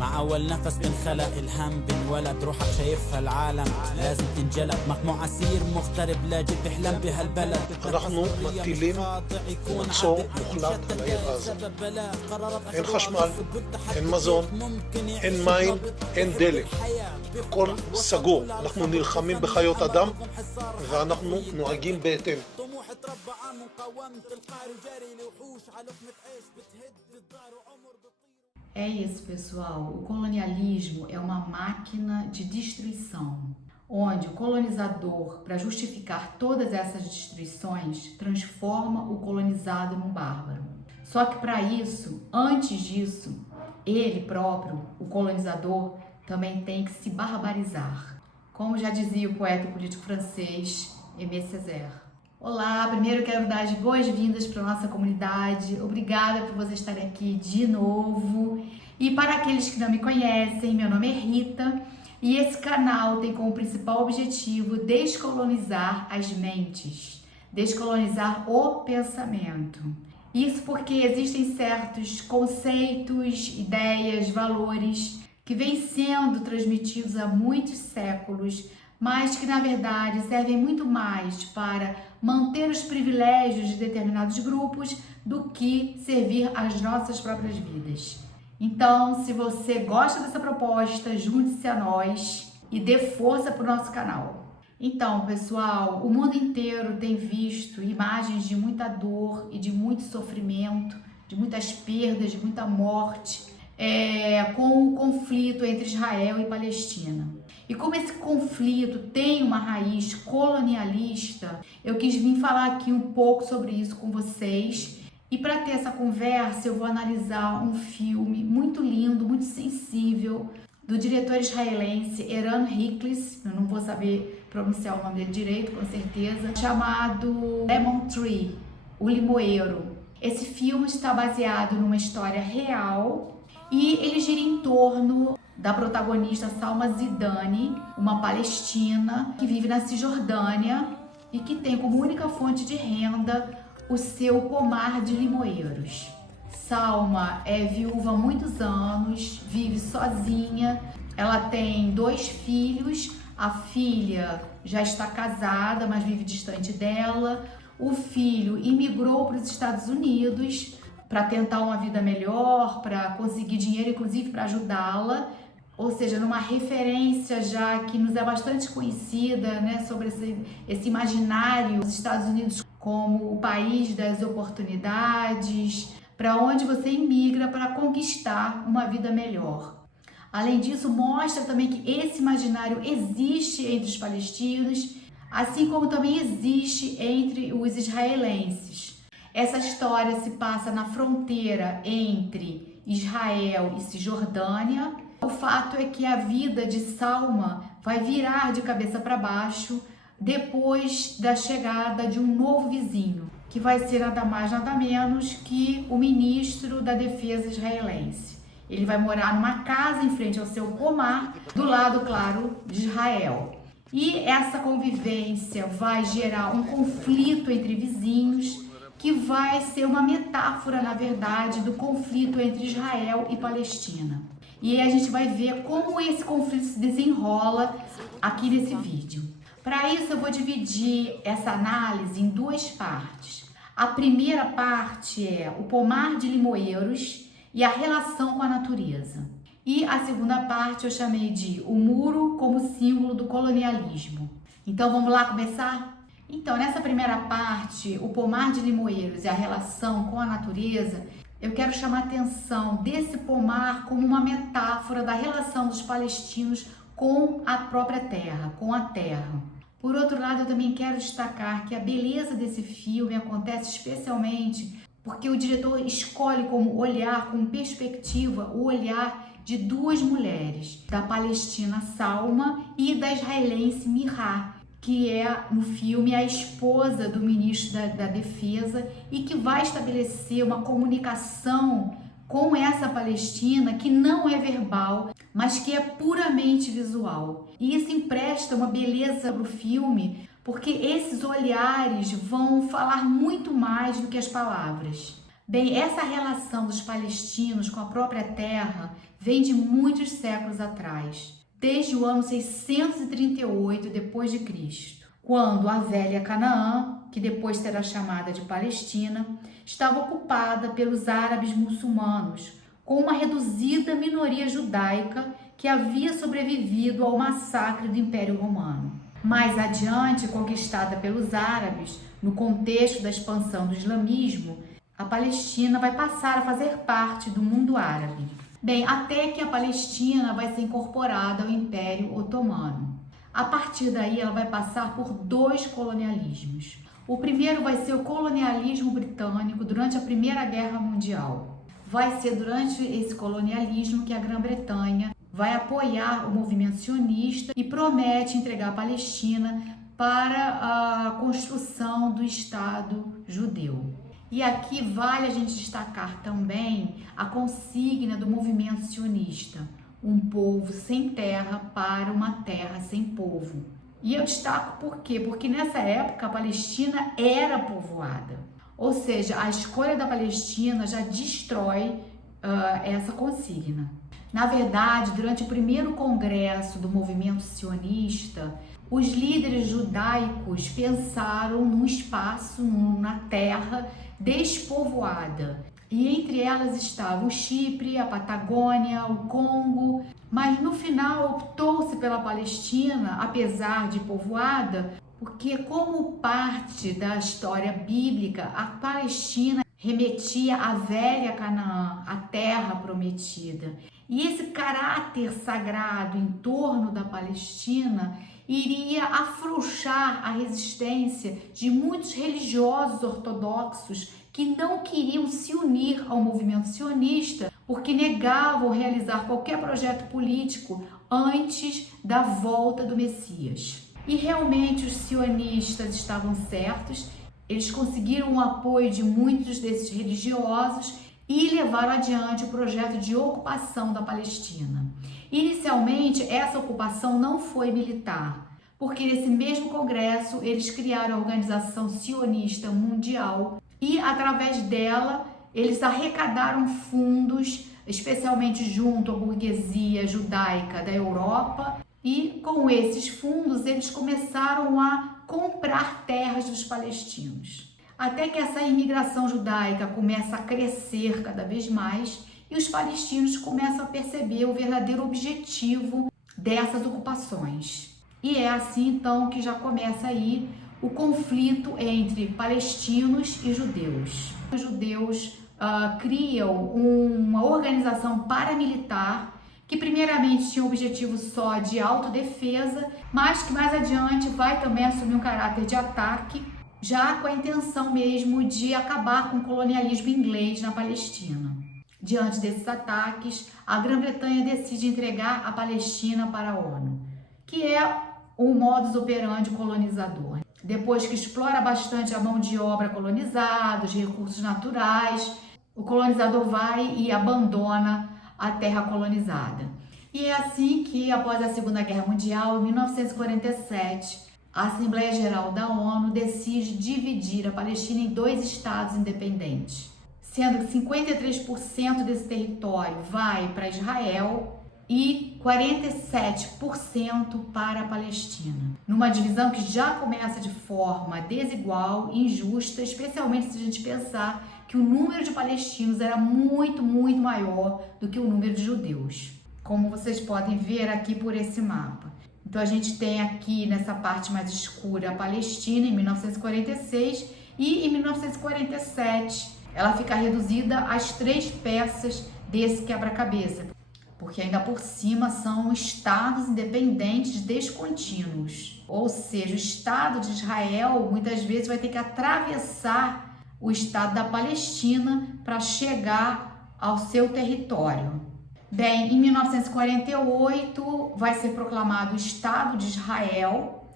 مع أول نفس بنخلق الهم بنولد روحك شايفها العالم لازم تنجلد مقموع عسير مغترب لاجئ بحلم بهالبلد אנחנו מטילים מצור מוחלט על העיר עזה. אין חשמל, אין מזון, אין מים, אין דלק. הכל סגור. אנחנו נלחמים בחיות אדם ואנחנו נוהגים בהתאם. É isso, pessoal. O colonialismo é uma máquina de destruição, onde o colonizador, para justificar todas essas destruições, transforma o colonizado num bárbaro. Só que para isso, antes disso, ele próprio, o colonizador, também tem que se barbarizar. Como já dizia o poeta e político francês Aimé Césaire. Olá, primeiro quero dar as boas-vindas para a nossa comunidade. Obrigada por vocês estarem aqui de novo. E para aqueles que não me conhecem, meu nome é Rita e esse canal tem como principal objetivo descolonizar as mentes, descolonizar o pensamento. Isso porque existem certos conceitos, ideias, valores que vêm sendo transmitidos há muitos séculos, mas que na verdade servem muito mais para manter os privilégios de determinados grupos do que servir às nossas próprias vidas. Então, se você gosta dessa proposta, junte-se a nós e dê força para o nosso canal. Então, pessoal, o mundo inteiro tem visto imagens de muita dor e de muito sofrimento, de muitas perdas, de muita morte, com o conflito entre Israel e Palestina. E como esse conflito tem uma raiz colonialista, eu quis vir falar aqui um pouco sobre isso com vocês. E para ter essa conversa, eu vou analisar um filme muito lindo, muito sensível, do diretor israelense Eran Hickless, eu não vou saber pronunciar o nome dele direito, com certeza, chamado Lemon Tree, o limoeiro. Esse filme está baseado numa história real e ele gira em torno da protagonista Salma Zidane, uma palestina que vive na Cisjordânia e que tem como única fonte de renda o seu pomar de limoeiros. Salma é viúva há muitos anos, vive sozinha, ela tem 2 filhos, a filha já está casada, mas vive distante dela, o filho imigrou para os Estados Unidos para tentar uma vida melhor, para conseguir dinheiro, inclusive para ajudá-la, ou seja, numa referência já que nos é bastante conhecida, né, sobre esse imaginário dos Estados Unidos como o país das oportunidades, para onde você imigra para conquistar uma vida melhor. Além disso, mostra também que esse imaginário existe entre os palestinos, assim como também existe entre os israelenses. Essa história se passa na fronteira entre Israel e Cisjordânia. O fato é que a vida de Salma vai virar de cabeça para baixo depois da chegada de um novo vizinho, que vai ser nada mais nada menos que o ministro da Defesa israelense. Ele vai morar numa casa em frente ao seu pomar, do lado, claro, de Israel. E essa convivência vai gerar um conflito entre vizinhos, que vai ser uma metáfora, na verdade, do conflito entre Israel e Palestina. E aí a gente vai ver como esse conflito se desenrola aqui nesse vídeo. Para isso, eu vou dividir essa análise em 2 partes. A primeira parte é o pomar de limoeiros e a relação com a natureza. E a segunda parte eu chamei de o muro como símbolo do colonialismo. Então vamos lá começar? Então, nessa primeira parte, o pomar de limoeiros e a relação com a natureza, eu quero chamar a atenção desse pomar como uma metáfora da relação dos palestinos com a própria terra, com a terra. Por outro lado, eu também quero destacar que a beleza desse filme acontece especialmente porque o diretor escolhe como olhar, como perspectiva, o olhar de duas mulheres, da palestina Salma e da israelense Mihar, que é no filme a esposa do ministro da Defesa e que vai estabelecer uma comunicação com essa palestina que não é verbal, mas que é puramente visual. E isso empresta uma beleza para o filme, porque esses olhares vão falar muito mais do que as palavras. Bem, essa relação dos palestinos com a própria terra vem de muitos séculos atrás, desde o ano 638 depois de Cristo, quando a velha Canaã, que depois será chamada de Palestina, estava ocupada pelos árabes muçulmanos, com uma reduzida minoria judaica que havia sobrevivido ao massacre do Império Romano. Mais adiante, conquistada pelos árabes, no contexto da expansão do islamismo, a Palestina vai passar a fazer parte do mundo árabe. Bem, até que a Palestina vai ser incorporada ao Império Otomano. A partir daí, ela vai passar por dois colonialismos. O primeiro vai ser o colonialismo britânico durante a Primeira Guerra Mundial. Vai ser durante esse colonialismo que a Grã-Bretanha vai apoiar o movimento sionista e promete entregar a Palestina para a construção do Estado judeu. E aqui vale a gente destacar também a consigna do movimento sionista: um povo sem terra para uma terra sem povo. E eu destaco por quê? Porque nessa época a Palestina era povoada. Ou seja, a escolha da Palestina já destrói essa consigna. Na verdade, durante o primeiro congresso do movimento sionista, os líderes judaicos pensaram num espaço, na terra despovoada. E entre elas estavam o Chipre, a Patagônia, o Congo. Mas no final optou-se pela Palestina, apesar de povoada, porque como parte da história bíblica, a Palestina remetia à velha Canaã, a terra prometida. E esse caráter sagrado em torno da Palestina iria afrouxar a resistência de muitos religiosos ortodoxos que não queriam se unir ao movimento sionista porque negavam realizar qualquer projeto político antes da volta do Messias. E realmente os sionistas estavam certos, eles conseguiram o apoio de muitos desses religiosos e levaram adiante o projeto de ocupação da Palestina. Inicialmente, essa ocupação não foi militar, porque nesse mesmo congresso eles criaram a Organização Sionista Mundial e, através dela, eles arrecadaram fundos, especialmente junto à burguesia judaica da Europa, e com esses fundos eles começaram a comprar terras dos palestinos. Até que essa imigração judaica começa a crescer cada vez mais e os palestinos começam a perceber o verdadeiro objetivo dessas ocupações. E é assim então que já começa aí o conflito entre palestinos e judeus. Os judeus criam uma organização paramilitar que primeiramente tinha o objetivo só de autodefesa, mas que mais adiante vai também assumir um caráter de ataque, já com a intenção mesmo de acabar com o colonialismo inglês na Palestina. Diante desses ataques, a Grã-Bretanha decide entregar a Palestina para a ONU, que é o modus operandi colonizador. Depois que explora bastante a mão de obra colonizada, os recursos naturais, o colonizador vai e abandona a terra colonizada. E é assim que, após a Segunda Guerra Mundial, em 1947, a Assembleia Geral da ONU decide dividir a Palestina em dois estados independentes, sendo que 53% desse território vai para Israel e 47% para a Palestina. Numa divisão que já começa de forma desigual e injusta, especialmente se a gente pensar que o número de palestinos era muito maior do que o número de judeus, como vocês podem ver aqui por esse mapa. Então a gente tem aqui nessa parte mais escura a Palestina em 1946 e em 1947 ela fica reduzida às 3 peças desse quebra-cabeça, porque ainda por cima são estados independentes descontínuos. Ou seja, o Estado de Israel muitas vezes vai ter que atravessar o Estado da Palestina para chegar ao seu território. Bem, em 1948 vai ser proclamado o Estado de Israel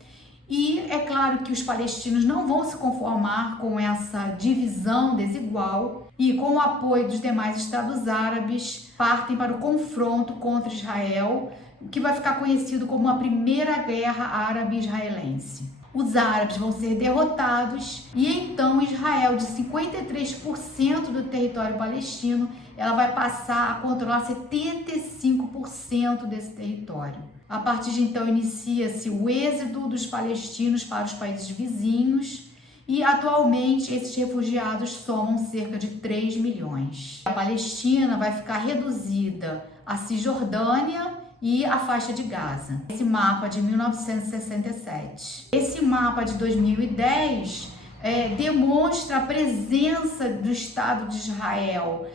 e é claro que os palestinos não vão se conformar com essa divisão desigual e, com o apoio dos demais estados árabes, partem para o confronto contra Israel, que vai ficar conhecido como a Primeira Guerra Árabe-Israelense. Os árabes vão ser derrotados e então Israel, de 53% do território palestino, ela vai passar a controlar 75% desse território. A partir de então inicia-se o êxodo dos palestinos para os países vizinhos e atualmente esses refugiados somam cerca de 3 milhões. A Palestina vai ficar reduzida à Cisjordânia e a faixa de Gaza. Esse mapa de 1967. Esse mapa de 2010 demonstra a presença do Estado de Israel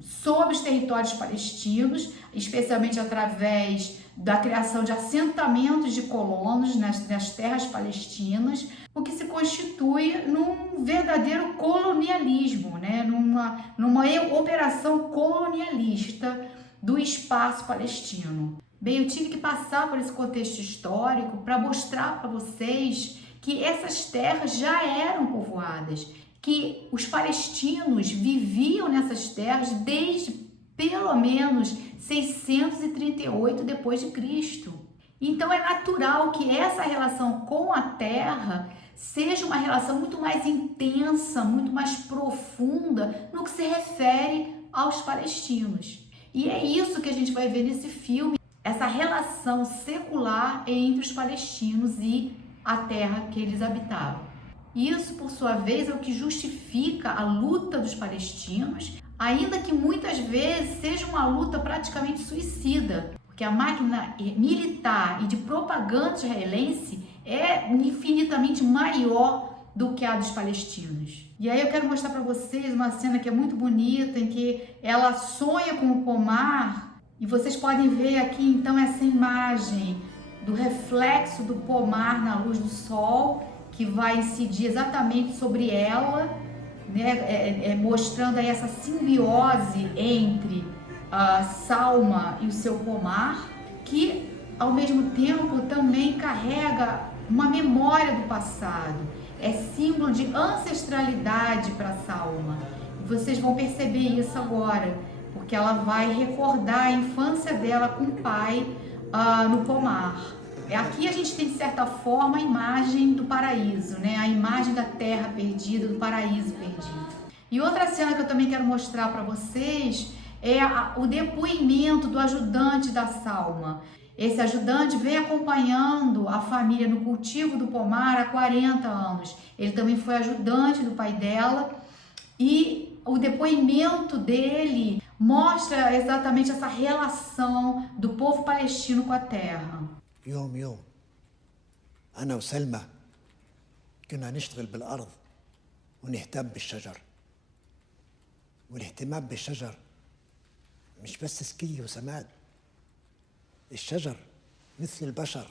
sobre os territórios palestinos, especialmente através da criação de assentamentos de colonos nas terras palestinas, o que se constitui num verdadeiro colonialismo, né? numa operação colonialista do espaço palestino. Bem, eu tive que passar por esse contexto histórico para mostrar para vocês que essas terras já eram povoadas, que os palestinos viviam nessas terras desde pelo menos 638 depois de Cristo. Então é natural que essa relação com a terra seja uma relação muito mais intensa, muito mais profunda no que se refere aos palestinos. E é isso que a gente vai ver nesse filme, essa relação secular entre os palestinos e a terra que eles habitavam. Isso, por sua vez, é o que justifica a luta dos palestinos, ainda que muitas vezes seja uma luta praticamente suicida, porque a máquina militar e de propaganda israelense é infinitamente maior do que a dos palestinos. E aí eu quero mostrar para vocês uma cena que é muito bonita, em que ela sonha com o pomar, e vocês podem ver aqui então essa imagem do reflexo do pomar na luz do sol, que vai incidir exatamente sobre ela, né, mostrando aí essa simbiose entre a Salma e o seu pomar, que ao mesmo tempo também carrega uma memória do passado, é símbolo de ancestralidade para Salma. E vocês vão perceber isso agora, porque ela vai recordar a infância dela com o pai no pomar. Aqui a gente tem, de certa forma, a imagem do paraíso, né? A imagem da terra perdida, do paraíso perdido. E outra cena que eu também quero mostrar para vocês é o depoimento do ajudante da Salma. Esse ajudante vem acompanhando a família no cultivo do pomar há 40 anos. Ele também foi ajudante do pai dela e o depoimento dele mostra exatamente essa relação do povo palestino com a terra. يوم يوم أنا وسلمى كنا نشتغل بالأرض ونهتم بالشجر، والاهتمام بالشجر مش بس سكية وسماد. الشجر مثل البشر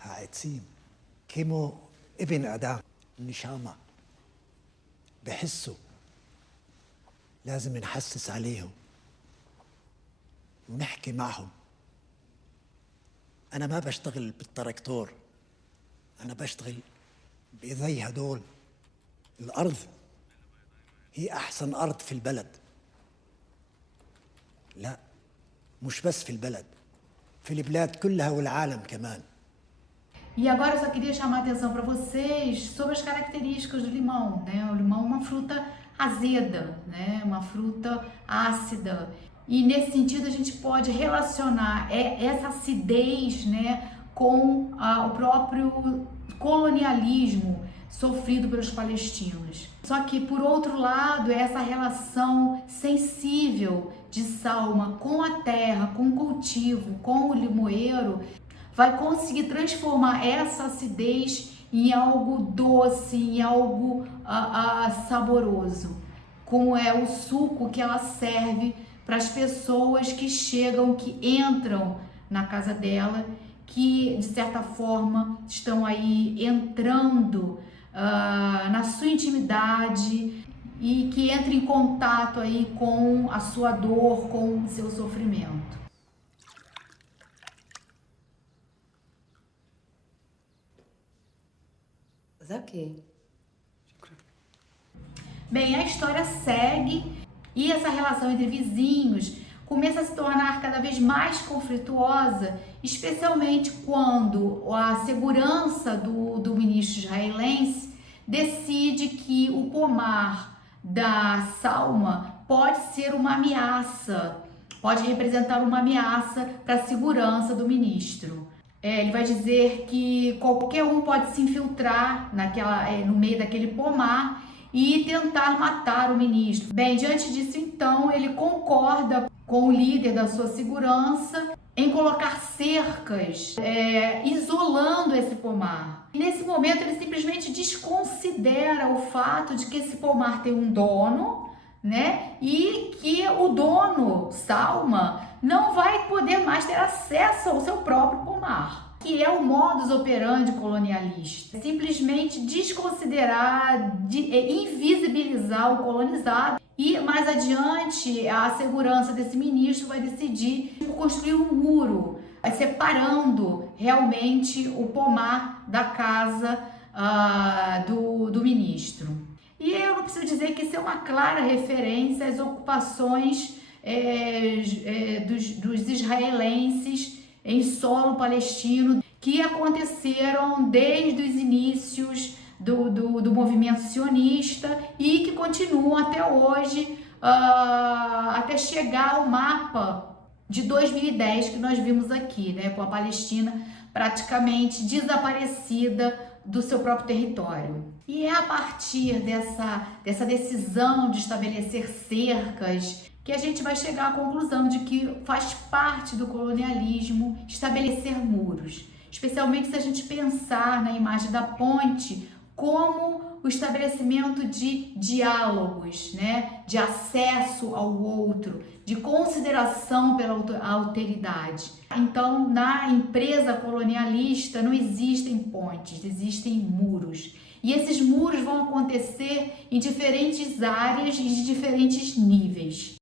هاعتسيم كيمو ابن آدم نشامة بحسوا، لازم نحسس عليهم ونحكي معهم. أنا ما بشتغل بالتراكتور، أنا بشتغل بإيدي هدول. الأرض هي أحسن أرض في البلد، لا مش بس في البلد، في البلاد كلها والعالم كمان. E agora eu só queria chamar a atenção para vocês sobre as características do limão, né? O limão é uma fruta azeda, né? Uma fruta ácida. E nesse sentido a gente pode relacionar essa acidez, né, com o próprio colonialismo sofrido pelos palestinos. Só que, por outro lado, essa relação sensível de Salma com a terra, com o cultivo, com o limoeiro, vai conseguir transformar essa acidez em algo doce, em algo saboroso, como é o suco que ela serve para as pessoas que chegam, que entram na casa dela, que de certa forma estão aí entrando na sua intimidade e que entre em contato aí com a sua dor, com o seu sofrimento. Bem, a história segue e essa relação entre vizinhos começa a se tornar cada vez mais conflituosa, especialmente quando a segurança do ministro israelense decide que o pomar da Salma pode ser uma ameaça, pode representar uma ameaça para a segurança do ministro. Ele vai dizer que qualquer um pode se infiltrar no meio daquele pomar e tentar matar o ministro. Bem, diante disso, então, ele concorda com o líder da sua segurança em colocar cercas, isolando esse pomar. E nesse momento ele simplesmente desconsidera o fato de que esse pomar tem um dono, né? E que o dono, Salma, não vai poder mais ter acesso ao seu próprio pomar, que é o modus operandi colonialista. Simplesmente desconsiderar, invisibilizar o colonizado. E mais adiante, a segurança desse ministro vai decidir por construir um muro, separando realmente o pomar da casa do ministro. E eu não preciso dizer que isso é uma clara referência às ocupações dos israelenses em solo palestino, que aconteceram desde os inícios do movimento sionista e que continuam até hoje, até chegar ao mapa de 2010 que nós vimos aqui, né, com a Palestina praticamente desaparecida do seu próprio território. E é a partir dessa decisão de estabelecer cercas que a gente vai chegar à conclusão de que faz parte do colonialismo estabelecer muros, especialmente se a gente pensar na imagem da ponte como o estabelecimento de diálogos, né, de acesso ao outro, de consideração pela alteridade. Então, na empresa colonialista não existem pontes, existem muros. E esses muros vão acontecer em diferentes áreas e de diferentes níveis.